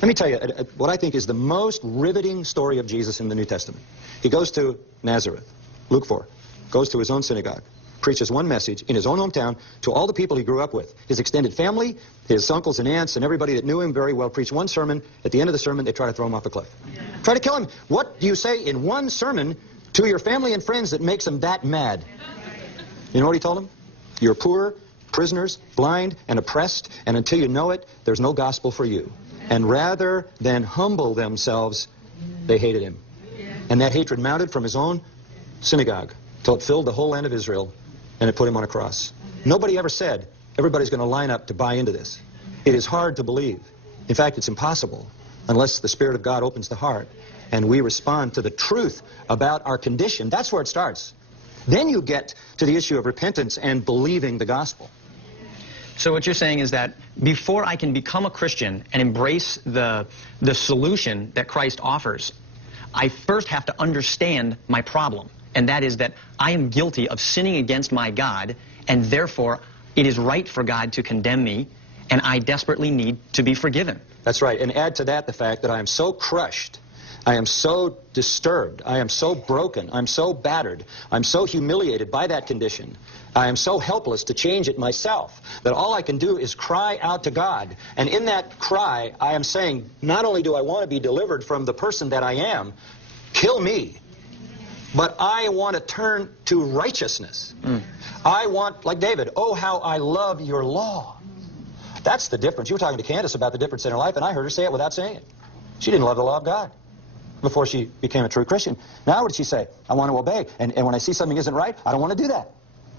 Let me tell you what I think is the most riveting story of Jesus in the New Testament. He goes to Nazareth, Luke 4, goes to his own synagogue, preaches one message in his own hometown to all the people he grew up with. His extended family, his uncles and aunts, and everybody that knew him very well preached one sermon. At the end of the sermon, they try to throw him off a cliff. Try to kill him. What do you say in one sermon to your family and friends that makes them that mad? You know what he told them? You're poor, prisoners, blind, and oppressed, and until you know it, there's no gospel for you. And rather than humble themselves, they hated him. And that hatred mounted from his own synagogue till it filled the whole land of Israel, and it put him on a cross. Nobody ever said, everybody's going to line up to buy into this. It is hard to believe. In fact, it's impossible unless the Spirit of God opens the heart and we respond to the truth about our condition. That's where it starts. Then you get to the issue of repentance and believing the gospel. So what you're saying is that before I can become a Christian and embrace the solution that Christ offers, I first have to understand my problem. And that is that I am guilty of sinning against my God, and therefore it is right for God to condemn me, and I desperately need to be forgiven. That's right. And add to that the fact that I am so crushed, I am so disturbed, I am so broken, I'm so battered, I'm so humiliated by that condition, I am so helpless to change it myself, that all I can do is cry out to God. And in that cry, I am saying, not only do I want to be delivered from the person that I am, kill me, but I want to turn to righteousness. I want, like David, oh, how I love your law. That's the difference. You were talking to Candace about the difference in her life, and I heard her say it without saying it. She didn't love the law of God before she became a true Christian. Now what did she say? I want to obey. And when I see something isn't right, I don't want to do that.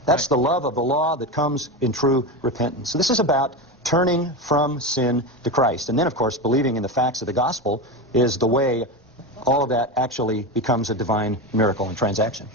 That's the love of the law that comes in true repentance. So this is about turning from sin to Christ. And then, of course, believing in the facts of the gospel is the way all of that actually becomes a divine miracle and transaction.